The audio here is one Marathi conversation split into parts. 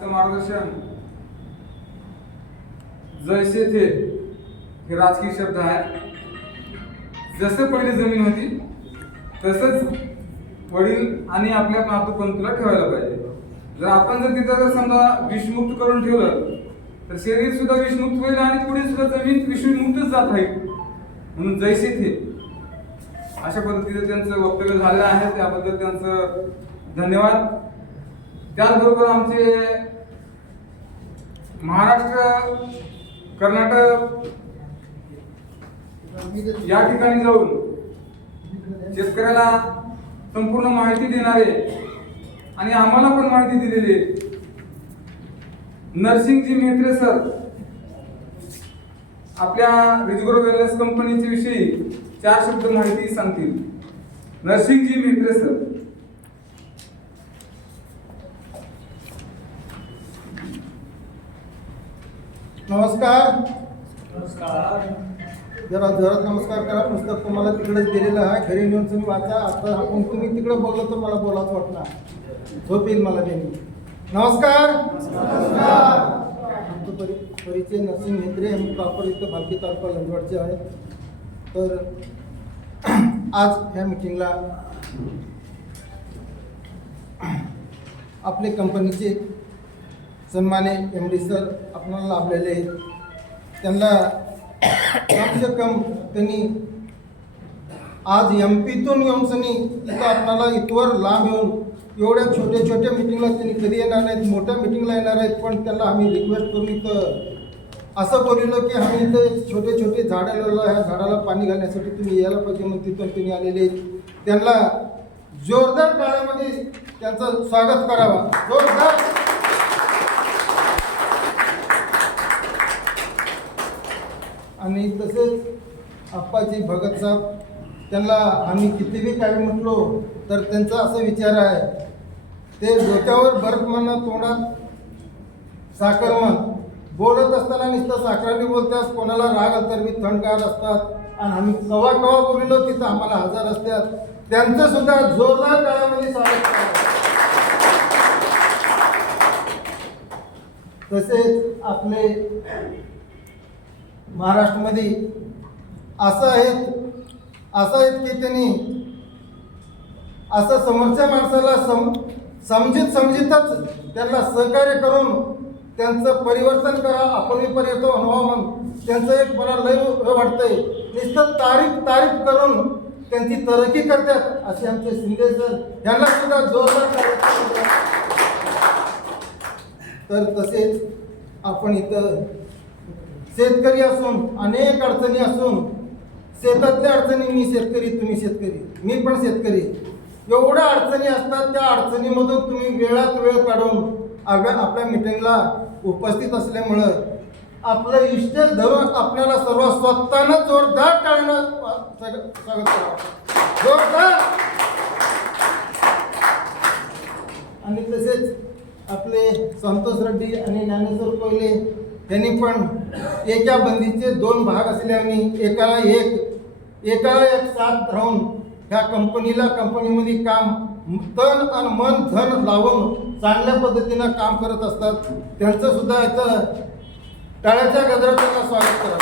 मार्गदर्शन जैसे थे हे राजकीय शब्द आहे. जसं पहिली जमीन होती तसंच वडील आणि आपल्या नातूपंतूला ठेवायला पाहिजे. जर आपण जर तिथं जर समजा विषमुक्त करून ठेवलं तर शरीर सुद्धा विषमुक्त होईल आणि पुढे सुद्धा जमीन विषमुक्तच जात राहील. म्हणून जैसे थे अशा पद्धतीने त्यांचं वक्तव्य झालेलं आहे. त्याबद्दल त्यांचं धन्यवाद. त्याचबरोबर आमचे महाराष्ट्र कर्नाटक या ठिकाणी जाऊन शेतकऱ्याला संपूर्ण माहिती देणारे आणि आम्हाला पण माहिती दिलेली नरसिंगजी मेहत्रे सर आपल्या रिजगुरू वेलनेस कंपनीच्या विषयी 4 शब्द माहिती सांगतील. नरसिंगजी मेहत्रे सर. नमस्कार. जरा जोरात नमस्कार करा. पुस्तक तुम्हाला तिकडेच दिलेलं आहे, घरी नेऊन तुम्ही वाचा. आता आपण तुम्ही तिकडे बोललो तर मला बोलाच वाटणार, झोप येईल मला त्यांनी. नमस्कार. आमचं परिचय नरसिंग मेहत्रे. आम्ही प्रॉपर इथं भालकी तालुका लंजवाडचे आहे. तर आज ह्या मिटिंगला आपले कंपनीचे सन्माने MD सर आपल्याला लाभलेले आहेत. त्यांना कम से कम त्यांनी आज MP तून येऊन सनी इथं आपल्याला इथवर लांब येऊन एवढ्या छोट्या छोट्या मिटिंगला त्यांनी कधी येणार नाहीत, मोठ्या मिटिंगला येणार आहेत. पण त्यांना आम्ही रिक्वेस्ट करून इथं असं बोललो की आम्ही इथं छोटे छोटे झाडं लावलं, ह्या झाडाला पाणी घालण्यासाठी तुम्ही यायला पाहिजे. मग तिथून त्यांनी आलेले त्यांना जोरदार टाळ्यामध्ये त्यांचं स्वागत करावं. जोरदार. आणि तसेच आप्पाजी भगत साहेब, त्यांना आम्ही कितीही काही म्हटलो तर त्यांचा असा विचार आहे, ते डोक्यावर भरत म्हणणं तोंडात साखर म्हण. बोलत असताना नुसतं साखराने बोलतात, कोणाला राग आला तर मी थंडगार असतात. आणि आम्ही कवा कवा बोललो तिथं आम्हाला हजर असतात. त्यांचं सुद्धा जोरदार काळामध्ये स्वागत करा. तसेच आपले महाराष्ट्रामध्ये असं आहेत की त्यांनी असं समोरच्या माणसाला समजितच त्यांना सहकार्य करून त्यांचं परिवर्तन करा, आपणही पर्यंत अनुभव म्हणून त्यांचं एक मला लय वाटतंय. नुसतं तारीफ करून त्यांची तरक्की करतात असे आमचे शिंदे सर, यांना सुद्धा जोरदार. तर तसेच आपण इथं शेतकरी असून अनेक अडचणी असून, शेतातल्या अडचणी, मी शेतकरी तुम्ही शेतकरी, मी पण शेतकरी, एवढ्या अडचणी असतात. त्या अडचणीमधून तुम्ही वेळात वेळ काढून आपल्या मिटिंगला उपस्थित असल्यामुळं आपलं इष्ट धरून आपल्याला सर्व स्वतःनं जोरदार टाळणं स्वागत करावं. जोरदार. आणि तसेच आपले संतोष रेड्डी आणि ज्ञानेश्वर कोयले त्यांनी पण एका बंदीचे 2 भाग असल्याने एकाला एक साथ राहून ह्या कंपनीमध्ये काम तन आणि मन धन लावून चांगल्या पद्धतीनं काम करत असतात. त्यांचं सुद्धा इथं टाळ्याच्या गजरात त्यांना स्वागत करा.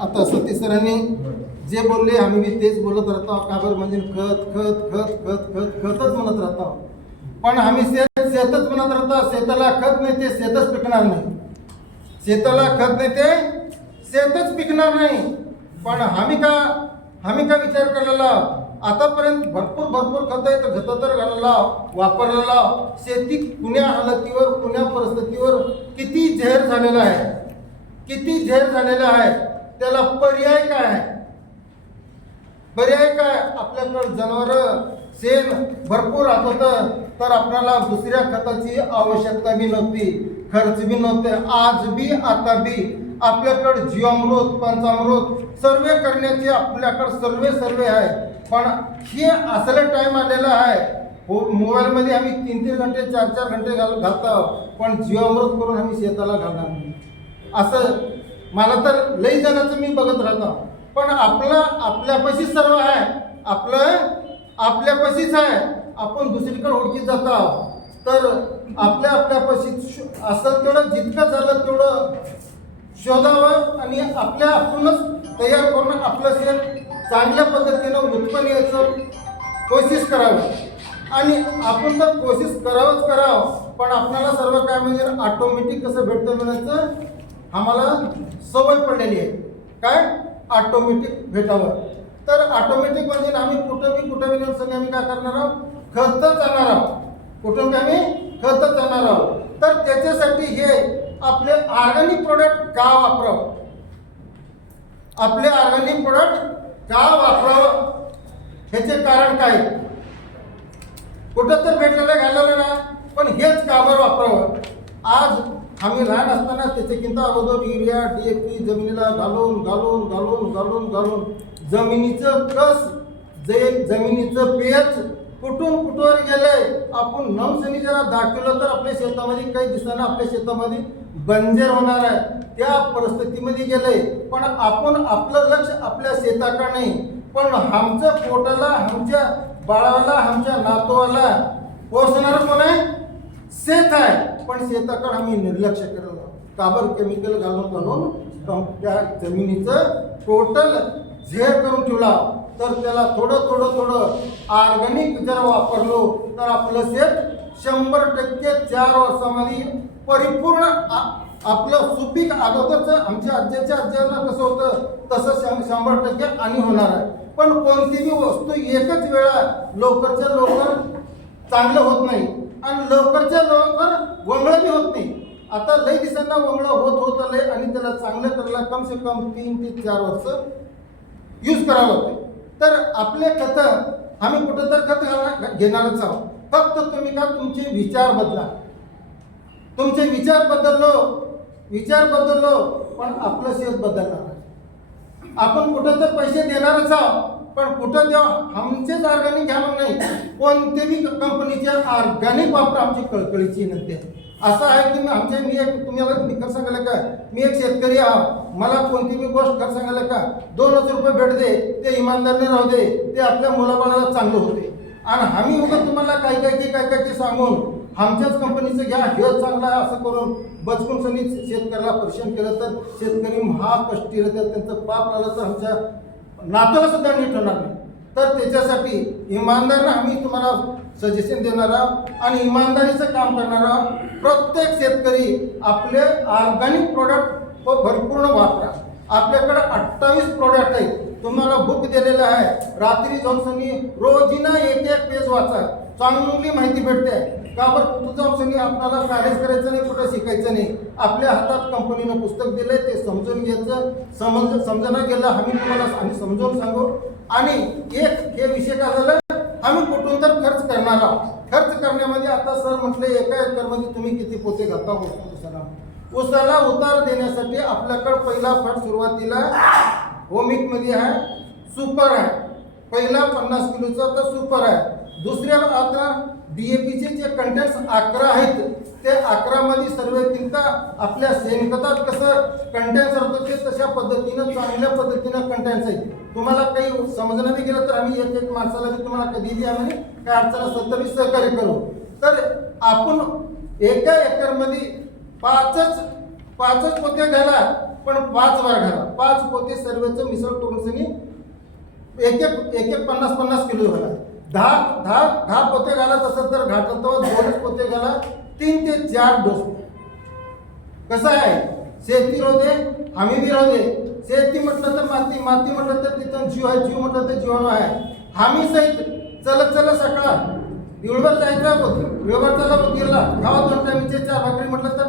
आता सतीश सरांनी जे बोलले आम्ही तेच बोलत राहतो. का बरं म्हणजे खतच म्हणत राहतो. पण आम्ही शेतच म्हणत राहतो. शेताला खत नाही ते शेतच पिकणार नाही. शेताला खत नाही ते शेतच पिकणार नाही. पण आम्ही का विचार करायला आतापर्यंत भरपूर खत आहे तर खत तर घालायला वापरलेला. शेती कुण्या हालतीवर कुण्या परिस्थितीवर किती झेर झालेला आहे. त्याला पर्याय काय? आपल्याकडं जनावरं शेण भरपूर राहत होतं तर आपल्याला दुसऱ्या खताची आवश्यकता बी नव्हती, खर्च बी नव्हते. आज बी आता बी आपल्याकडं जीवामृत पंचामृत सर्वे करण्याचे आपल्याकडं सर्वे आहे. पण हे असलं टाईम आलेला आहे, मोबाईलमध्ये आम्ही 3-3 घंटे 4-4 घंटे घालतो, पण जीवामृत करून आम्ही शेताला घालणार नाही. असं मला तर लई जणांचं मी बघत राहतो. पण आपलं आपल्यापाशी सर्व आहे, आपलं आपल्यापाशीच आहे. आपण दुसरीकडे ओळखीत जात आहोत. तर आपल्यापाशी असं तेवढं जितकं झालं तेवढं शोधावं आणि आपणच तयार करून आपलं शेत चांगल्या पद्धतीनं उत्पन्न यायचं कोशिश करावी. आणि आपण तर कोशिश करावं, पण आपल्याला सर्व काय म्हणजे ऑटोमॅटिक कसं भेटतं म्हणायचं आम्हाला सवय पडलेली आहे. काय ऑटोमॅटिक भेटावं. तर ऑटोमॅटिक म्हणजे आम्ही कुठं नेऊन सगळे आम्ही काय करणार आहोत, खतच आणणार आहोत. कुठून काय आम्ही खतच आणणार आहोत. तर त्याच्यासाठी हे आपले ऑर्गॅनिक प्रोडक्ट का वापरावं, आपले ऑर्गॅनिक प्रोडक्ट का वापरावं ह्याचे कारण काय. कुठं तर भेटलेलं घालवलं ना, पण हेच का बरं वापरावं. आज आम्ही लहान असताना त्याच्याकिंत अगोदर युरिया DAP जमिनीला घालून जमिनीचं कस जमिनीचं पेच कुठवर गेलंय. आपण नवसनी जरा दाखवलं तर आपल्या शेतामध्ये काही दिसताना आपल्या शेतामध्ये बंजर होणार आहे, त्या परिस्थितीमध्ये गेलंय. पण आपण आपलं लक्ष आपल्या शेताकडे नाही, पण आमच्या पोटाला, आमच्या बाळाला, आमच्या नातवाला पोसणार कोण आहे, शेत आहे. पण शेताकडे आम्ही निर्लक्ष केलं. काबर केमिकल घालून त्या जमिनीचं टोटल झेर करून ठेवला. तर त्याला थोडं ऑर्गॅनिक जर वापरलो तर आपलं शेत 100% 4 वर्षामध्ये परिपूर्ण आपलं सुपीक. अगोदरच आमच्या आज्यांना कसं होतं तसं 100% आणि होणार आहे. पण कोणतीही वस्तू एकच वेळा लवकरच्या लवकर चांगलं होत नाही आणि लवकरच्या लवकर वंगळ बी होत नाही. आता लई दिवसांना वंगळ होत आले आणि त्याला चांगलं करायला कम से कम 3 ते 4 वर्ष यूज करावं लागते. तर आपले खत आम्ही कुठं तर खत घेणारच आहोत. फक्त तुम्ही का तुमचे विचार बदला. तुमचे विचार बदललो पण आपलं शेत बदलणार. आपण कुठं तर पैसे देणारच आहोत, पण कुठं तेव्हा आमचेच ऑर्गॅनिक घ्या म्हणून नाही, कोणत्याही कंपनीचे ऑर्गॅनिक वापर आमची कळकळीची नसते. असं आहे की तुम्हाला मी खरं सांगायला का, मी एक शेतकरी आहे. मला कोणतीही गोष्ट खरं सांगायला का 2,000 रुपये भेट दे, ते इमानदारीने राहू दे, ते आपल्या मुलाबाळाला चांगलं होते. आणि आम्ही उगाच तुम्हाला काय सांगून आमच्याच कंपनीचं घ्या, हे चांगलं आहे असं करून बचकून सनी शेतकऱ्याला परेशान केलं तर शेतकरी महाकष्टी राहतात. त्यांचं पाप लागलं तर आमच्या नात्याला सुद्धा नीट होणार नाही. तर त्याच्यासाठी इमानदारीनं आम्ही तुम्हाला सजेशन देणार आहोत आणि इमानदारीचं काम करणार आहोत. प्रत्येक शेतकरी आपले ऑर्गॅनिक प्रोडक्ट भरपूर्ण वापरा. आपल्याकडे 28 प्रोडक्ट आहेत. तुम्हाला बुक दिलेलं आहे. रात्री जाऊन सनी रोजीना एक पेज वाचा, चांगली माहिती भेटते. का बरं कुठं जाऊन सनी आपल्याला कार्यच करायचं नाही, कुठं शिकायचं नाही. आपल्या हातात कंपनीनं पुस्तक दिलंय, ते समजून घ्यायचं. समजणं गेलं आम्ही समजावून सांगू. आणि एक हे विषय काय झालं, आम्ही कुठून तर खर्च करणार आहोत. खर्च करण्यामध्ये आता सर म्हटले 1 एकरमध्ये तुम्ही किती पोते घालता उसाला उतार देण्यासाठी आपल्याकडे पहिला फट सुरुवातीला होमिकमध्ये आहे, सुपर आहे. पहिला 50 किलोचा तर सुपर आहे. दुसऱ्या आता DAPचे जे कंटेंट्स 11 आहेत, ते 11 मध्ये सर्व किंता आपल्या शेणखतात कसं कंटेंट्स होतं ते तशा पद्धतीनं चांगल्या पद्धतीनं कंटेंट्स आहेत. तुम्हाला काही समजणं नाही गेलं तर आम्ही एक माणसाला बी तुम्हाला कधीही आम्ही काय अडचण असलं तरी सहकार्य करू. तर आपण 1 एकरमध्ये पाचच पोते घाला, पण 5 वार घाला. 5 पोते सर्वचं मिसळ करून सनी एक 50 किलो घाला. 10 पोते घाला. तसं तर घाटल तर 2 पोते घाला. 3 ते 4 डोस. कसं आहे, शेती राहू दे, आम्ही बी राहू दे. शेती म्हटलं तर माती म्हटलं तर तिथं जीव आहे, जीव म्हटलं तर जीवाणू आहे. आम्ही सहित चला सकाळ विळवर जायचं, विळवर चला गिरला खावा 2 टाइमचे 4 भाकरी म्हटलं तर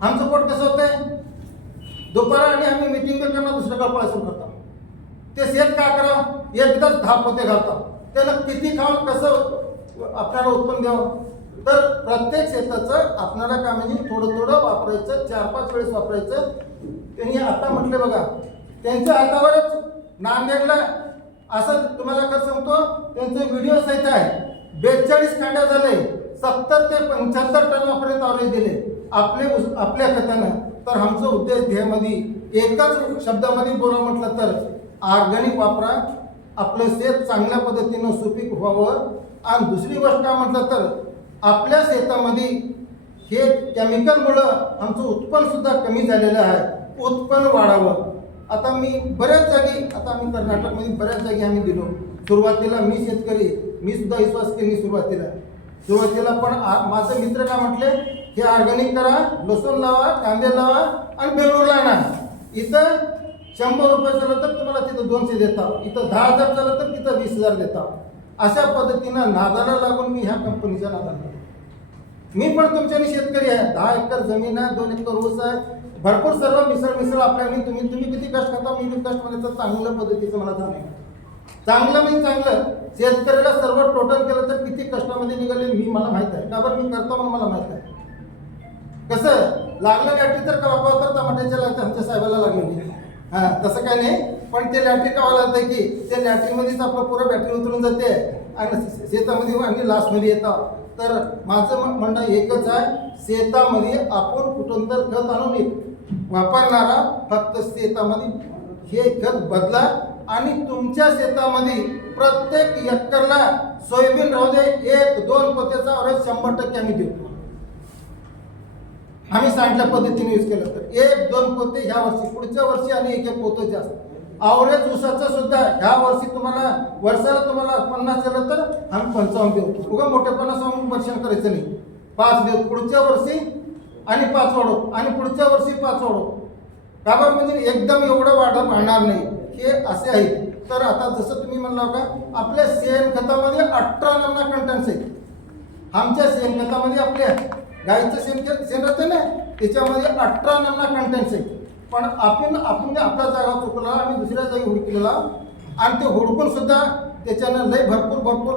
आमचं पोट कसं होतंय. दुपारा आणि आम्ही मिटिंग करणार, दुसऱ्या पळायचं करतो. ते शेत काय करावं, एकदाच 10 पोते घालतात. त्याला किती खाऊन कसं आपल्याला उत्पन्न द्यावं. तर प्रत्येक शेताचं आपल्याला काय म्हणजे थोडं वापरायचं, 4-5 वेळेस वापरायचं. त्यांनी आता म्हटलं बघा, त्यांच्या हातावरच नांदेडला असं तुम्हाला कसं सांगतो, त्यांचे व्हिडिओ सहित आहे. 42 कांड्या झाले, 70 ते 75 टनापर्यंत ऑर्डर दिले. आपल्या खतानं, तर आमचं उद्देश ध्येयामध्ये एकच शब्दामध्ये बोला म्हटलं तर ऑर्गॅनिक वापरा, आपलं शेत चांगल्या पद्धतीनं सुपीक व्हावं. आणि दुसरी गोष्ट काय म्हटलं तर आपल्या शेतामध्ये हे केमिकलमुळं आमचं उत्पन्न सुद्धा कमी झालेलं आहे, उत्पन्न वाढावं. आता मी बऱ्याच जागी, आता आम्ही कर्नाटकमध्ये बऱ्याच जागी आम्ही दिलो. सुरुवातीला मी शेतकरी, मी सुद्धा विश्वास केली सुरुवातीला पण माझे मित्र काय म्हटले, हे ऑर्गॅनिक करा, लसूण लावा, कांदे लावा आणि बेंगळूरला आणा. इथं 100 रुपये झालं तर तुम्हाला तिथं 200 देता, इथं 10,000 झालं तर तिथं 20,000 देता. अशा पद्धतीनं नादाला लागून मी ह्या कंपनीच्या नादाला. मी पण तुमच्यानी शेतकरी आहे, 10 एकर जमीन आहे, 2 एकर ऊस आहे, भरपूर सर्व मिसळ आपल्या. तुम्ही किती कष्ट करता, मी कष्ट मध्ये तर चांगल्या पद्धतीचं मला जाणवलं. चांगलं म्हणजे चांगलं, शेतकऱ्याला सर्व टोटल केलं तर किती कष्टामध्ये निघाले मला माहित आहे. का बरं मी करतो म्हणून मला माहित आहे. कसं लागलं लॅटरी तर का बाबा तर टमाट्याच्या लागते आमच्या साहेबाला लागलेली. हां तसं काय नाही, पण ते लॅटरी का लागतं की ते लॅटरीमध्येच आपलं पुरं बॅटरी उतरून जाते आणि शेतामध्ये आणि लास्टमध्ये येतं. तर माझं म्हणणं एकच आहे, शेतामध्ये आपण कुठून तर खत आणून वापरणारा फक्त शेतामध्ये हे खत बदला. आणि तुमच्या शेतामध्ये प्रत्येक एकरला सोयाबीन राहू दे, 1-2 पोत्याचा अवरेज 100% आम्ही देतो. आम्ही सांगितल्या पद्धतीने यूज केलं तर 1-2 पोते ह्या वर्षी, पुढच्या वर्षी आणि 1-1 पोतं जास्त. अवरेज ऊसाचं सुद्धा ह्या वर्षी तुम्हाला वर्षाला तुम्हाला 50 झालं तर आम्ही 55 देऊ. उगा मोठेपणा सांगून वर्षण करायचं नाही. 5 देऊ, पुढच्या वर्षी आणि 5 वाढव आणि पुढच्या वर्षी 5 वाढव. का बरं म्हणजे एकदम एवढं वाढणार नाही, हे असे आहे. तर आता जसं तुम्ही म्हणला का आपल्या शेणखतामध्ये 18 नमुना कंटेंट्स आहेत. आमच्या शेणखतामध्ये आपल्या गाईचं शेण राहतं ना, त्याच्यामध्ये 18 नमुना कंटेंट्स आहेत. पण आपण आपला जागा चुकला आणि दुसऱ्या जागी हुडकलेला आणि ते हुडकून सुद्धा त्याच्यानं लय भरपूर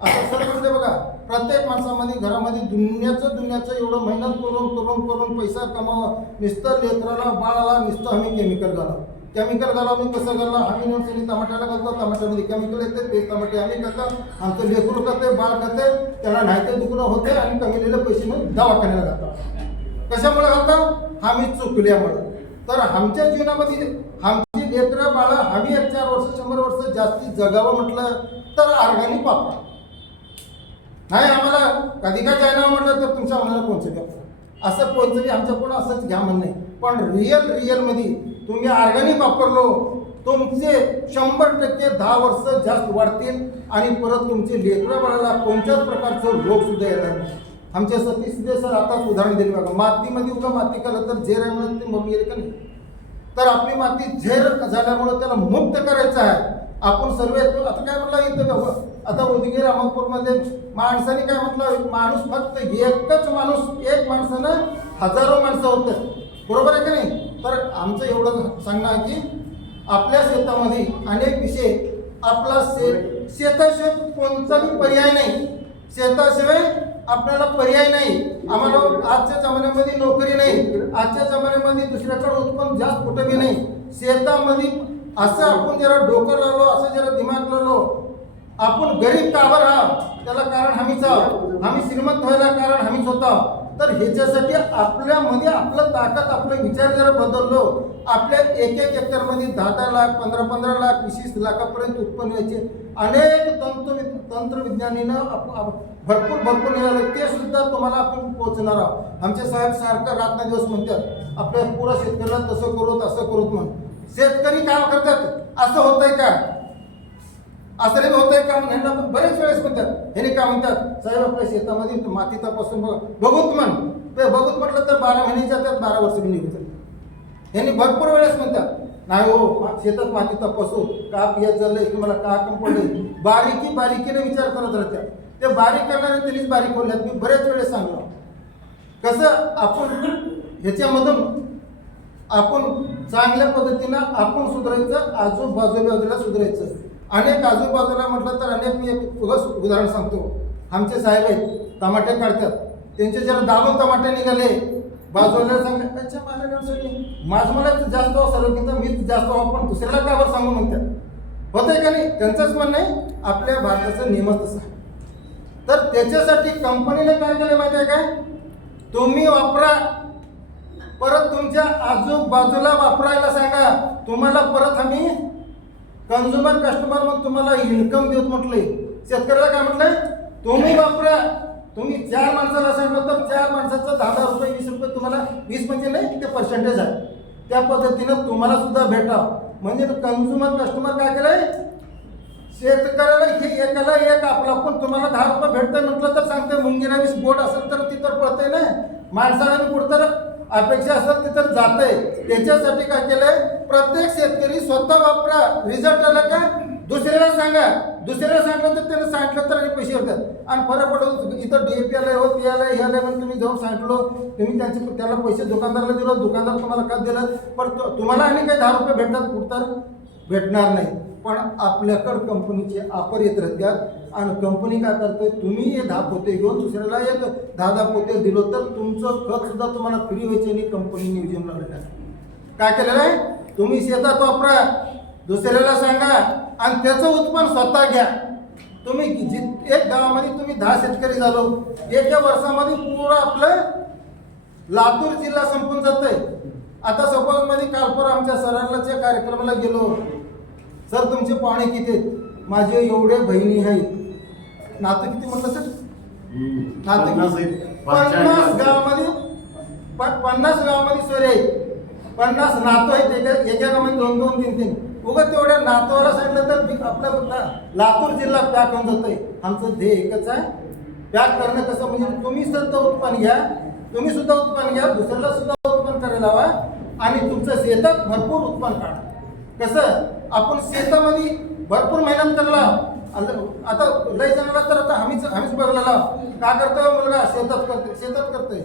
आता सर म्हणजे बघा प्रत्येक माणसामध्ये घरामध्ये दुनियाचं एवढं मेहनत करून पैसा कमावा, नुसतं लेकराला बाळाला नुसतं आम्ही केमिकल घालावं. मी कसं घालला, आम्ही नोट्सनी टमाट्याला घालतो, टमाट्यामध्ये केमिकल येते, ते टमाटे आम्ही खातो, आमचं लेकरू खाते, बाळ खाते, त्याला नाही ते दुखणं होते आणि कमीलेले पैसे म्हणून दवाखान्याला घालतो. कशामुळे घालतो, आम्ही चुकल्यामुळे. तर आमच्या जीवनामध्ये आमची लेकरं बाळा आम्ही 4 वर्ष 100 वर्ष जास्ती जगावं म्हटलं तर ऑर्गॅनिक वापरा. नाही आम्हाला कधी काय जायना म्हटलं तर तुमच्या मनाला पोहोचू द्या, असं पोहोचली आमचं कोण असंच घ्या म्हणणं नाही. पण रिअलमध्ये तुम्ही ऑर्गॅनिक वापरलो, तुमचे 100% 10 वर्ष जास्त वाढतील आणि परत तुमचे लेकरं बाळाला कोणत्याच प्रकारचं रोग सुद्धा येणार नाही. आमच्या सतीश सर आताच उदाहरण दिले बघा, मातीमध्ये उगा माती केलं तर झेर आहे म्हणून ते मग गेले का नाही. तर आपली माती झेर झाल्यामुळे त्याला मुक्त करायचं आहे. आपण सर्व आता काय म्हटलं इथं आता उदगीर अहमदपूरमध्ये माणसाने काय म्हटलं, माणूस फक्त एकच माणूस, एक माणसानं हजारो माणसं होतं, बरोबर आहे का नाही. तर आमचं एवढं सांगणं आहे की आपल्या शेतामध्ये अनेक विषय, आपला शेताशिवाय कोणताही पर्याय नाही. शेताशिवाय आपल्याला पर्याय नाही. आम्हाला आजच्या जमान्यामध्ये नोकरी नाही, आजच्या जमान्यामध्ये दुसऱ्याकडे उत्पन्न जास्त कुठं बी नाही. शेतामध्ये असं आपण जरा डोकं लावलो, असं जरा दिमाग लावलो, आपण गरीब काबर आहोत त्याला कारण आम्हीच आहोत, आम्ही श्रीमंत व्हायला कारण आम्हीच होतो. तर ह्याच्यासाठी आपल्यामध्ये आपलं ताकद, आपले विचार जरा बदललो, आपल्या 1-1 एकरमध्ये 10-10 लाख, 15-15 लाख, 20 लाखापर्यंत उत्पन्न व्हायचे. अनेक तंत्रविज्ञानीनं भरपूर निघाले, ते सुद्धा तुम्हाला आपण पोहोचणार आहोत. आमचे साहेब सारखं रात्र दिवस म्हणतात आपल्या पुरा शेतकऱ्याला तसं करूत म्हणून. शेतकरी काम करतात असं होतंय का, असं नाही होतंय का म्हणून बरेच वेळेस म्हणतात. हे काय म्हणतात, साहेब आपल्या शेतामध्ये माती तपासून बघूत म्हटलं तर 12 महिने जातात, 12 वर्ष बी निघून जातात. यांनी भरपूर वेळेस म्हणतात नाही हो शेतात माती तपासून का पियात झालंय, तुम्हाला का कम पडले, बारीकीने विचार करत राहतात. ते बारीक करणारे त्यांनीच बारीक बोलल्यात. मी बरेच वेळेस सांगलो कसं आपण ह्याच्यामधून आपण चांगल्या पद्धतीनं आपण सुधारायचं, आजूबाजूला सुधारायचं. अनेक आजूबाजूला म्हटलं तर अनेक, मी एक उदाहरण सांगतो. आमचे साहेब आहेत, टमाटे काढतात, त्यांचे जरा दाबून टमाटे निघाले, बाजूला सांगले अच्छा माझं मला जास्त सर्व तिथं मीच जास्त पण दुसऱ्याला कावर सांगू म्हणतात. होतंय का नाही, त्यांचंच म्हणणं आहे. आपल्या भारताचं नियमच तसं आहे. तर त्याच्यासाठी कंपनीने काय केलं माहिती आहे काय, तुम्ही वापरा, परत तुमच्या आजूबाजूला वापरायला सांगा. तुम्हाला परत आम्ही कन्झ्युमर कस्टमर मग तुम्हाला इन्कम देत म्हटलंय. शेतकऱ्याला काय म्हटलंय, तुम्ही वापरा. तुम्ही 4 माणसाला सांगितलं तर 4 माणसाचं 10 रुपये 20 रुपये तुम्हाला 20 म्हणजे नाही ते पर्सेंटेज आहे. त्या पद्धतीनं तुम्हाला सुद्धा भेटावं. म्हणजे कन्झ्युमर कस्टमर काय केलंय, शेतकऱ्याला हे एकाला एक आपला पण तुम्हाला 10 रुपये भेटतंय म्हटलं तर सांगते. मुंगीरा वीस बोट असेल तर ती तर पळतंय ना. माणसाला कुठं अपेक्षा असेल ती तर जातंय. त्याच्यासाठी काय केलंय, प्रत्येक शेतकरी स्वतः वापरा. रिझल्ट आला का दुसऱ्याला सांगा. दुसऱ्याला सांगितलं तर त्याने सांगितलं तर आणि पैसे होतात आणि फरक पडतो. इथं DAP आलंय हो ते आलंय हे आलंय म्हणून तुम्ही जाऊन सांगितलं, तुम्ही त्याला पैसे दुकानदाराला दिलं, दुकानदार तुम्हाला खत दिलं, पण तुम्हाला आणि काही 10 रुपये भेटतात कुठं तर भेटणार नाही. पण आपल्याकडं कंपनीचे ऑफर येत राहतात आणि कंपनी काय करते, तुम्ही हे 10 पोते घेऊन दुसऱ्याला एक 10 पोते दिलो तर तुमचं खत सुद्धा तुम्हाला फ्री व्हायचे आणि कंपनी नियोजन लावलेलं आहे. काय केलेलं आहे, तुम्ही शेतात वापरा, दुसऱ्याला सांगा आणि त्याचं उत्पन्न स्वतः घ्या. तुम्ही एक गावामध्ये तुम्ही 10 शेतकरी झालो, एका वर्षामध्ये पूर्ण आपलं लातूर जिल्हा संपून जातंय. आता सपोज मध्ये कालपूर आमच्या सरांच्या कार्यक्रमाला गेलो. सर तुमचे पाहुणे किती आहेत? माझे एवढे बहिणी आहेत. नातं किती म्हटलं सर? नातं 50 गावामध्ये 50 गावामध्ये सोयरे आहेत. 50 नातं आहेत. एका गावामध्ये 2-2, 3-3. उगाच तेवढ्या नातवाला सांगितलं तर आपला लातूर जिल्हा पॅक होऊन जातोय. आमचं ध्येय एकच आहे, पॅक करणं. कसं म्हणजे तुम्ही सुद्धा उत्पन्न घ्या, तुम्ही सुद्धा उत्पन्न घ्या, दुसऱ्याला सुद्धा उत्पन्न करायला हवा आणि तुमचं शेतात भरपूर उत्पन्न काढा. कसं आपण शेतामध्ये भरपूर मेहनत करला. आता लय जणांना तर आता आम्हीच बघलेला का करतोय मुलगा शेतात करतोय,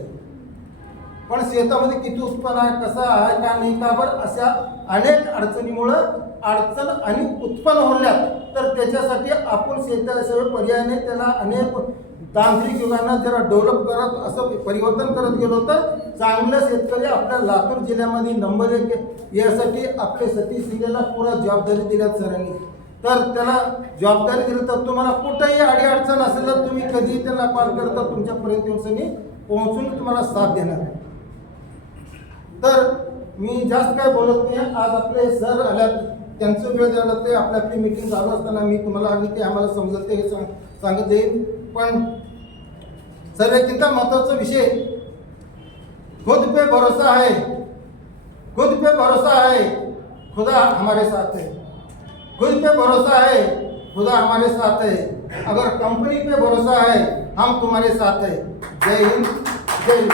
पण शेतामध्ये किती उत्पन्न आहे, कसं आहे का नाही का बरं, अशा अनेक अडचणीमुळं अडचण आणि उत्पन्न होण्यात. तर त्याच्यासाठी आपण शेताशिवाय पर्याय नाही. त्याला अनेक तांत्रिक युगांना जरा डेव्हलप करत असं परिवर्तन करत गेलो तर चांगलं शेतकरी आपल्या लातूर जिल्ह्यामध्ये नंबर 1 यासाठी आपले सतीश शिंदेला पुरा जबाबदारी दिल्यात सरांनी. तर त्याला जबाबदारी दिली तर तुम्हाला कुठेही अडीअडचण असेल तर तुम्ही कधी त्याला कॉल केला तर तुमच्यापर्यंत येऊन पोहोचून तुम्हाला साथ देणार. तर मी जास्त काय बोलत नाही. आज आपले सर आल्यात, त्यांचं वेळ झालं ते आपली मीटिंग चालू असताना मी तुम्हाला आणि ते आम्हाला समजत हे सांगत जाईल. पण सर्वात महत्वाचा विषय, खुद पे भरोसा है, खुद पे भरोसा है, खुदा हमारे साथ है. खुद पे भरोसा है, खुदा हमारे साथ है. अगर कंपनी पे भरोसा है, हम तुम्हारे साथ है. जय हिंद, जय हिंद.